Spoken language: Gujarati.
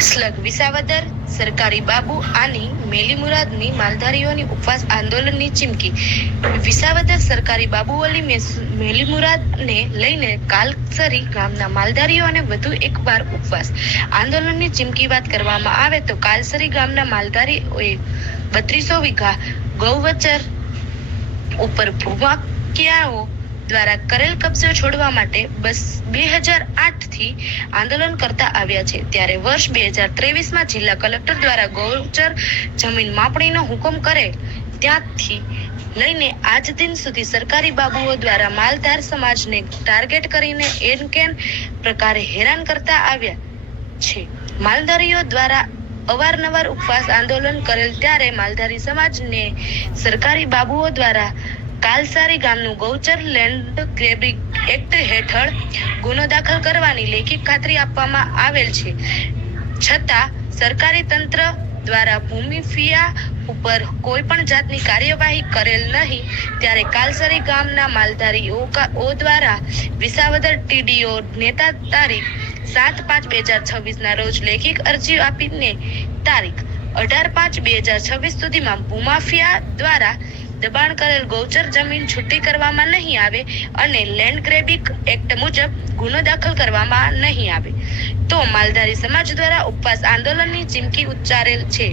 સ્લગ વિસાવદર સરકારી બાબુ આની મેલી મુરાદની માલધારીઓની ઉપવાસ આંદોલનની ચીમકી। વિસાવદર સરકારી બાબુઓની મેલી મુરાદને લઈને કાલસરી ગામના માલધારીઓને વધુ એકવાર ઉપવાસ આંદોલનની ચીમકી। વાત કરવામાં આવે તો કાલસરી ગામના માલધારીઓએ 3200 વીઘા ગૌચર ઉપર ભૂમાફિયાઓ દ્વારા કરેલ કબજો છોડવા માટે 2008 થી આંદોલન કરતા આવ્યા છે। ત્યારે વર્ષ 2023માં જિલ્લા કલેક્ટર દ્વારા ગૌચર જમીન માપણીનો હુકમ કરેલ ત્યાંથી લઈને આજ દિન સુધી સરકારી બાબુઓ દ્વારા માલધાર સમાજને ટાર્ગેટ કરીને એનકેન પ્રકારે હેરાન કરતા આવ્યા છે। માલધારીઓ દ્વારા અવારનવાર ઉપવાસ આંદોલન કરેલ ત્યારે માલધારી સમાજને સરકારી બાબુઓ દ્વારા કાલસારી ગામનું ગૌચર લેન્ડ ગ્રેબિંગ એક્ટ હેઠળ ગુનો દાખલ કરવાની લેખિત ખાતરી આપવામાં આવેલ છે, છતાં સરકારી તંત્ર દ્વારા ભૂમાફિયા ઉપર કોઈ પણ જાતની કાર્યવાહી કરેલ નહીં। ત્યારે કાલસરી ગામના માલધારીઓ દ્વારા વિસાવદર ટીડીઓ નેતા તારીખ 7/5/2026ના રોજ લેખિત અરજી આપીને તારીખ 18/5/2026 સુધીમાં ભૂમાફિયા દ્વારા દબાણ કરેલ ગૌચર જમીન છૂટી કરવામાં નહીં આવે અને લેન્ડ ગ્રેબિંગ એક્ટ મુજબ ગુનો દાખલ કરવામાં નહીં આવે તો માલધારી સમાજ દ્વારા ઉપવાસ આંદોલનની ચીમકી ઉચ્ચારેલ છે।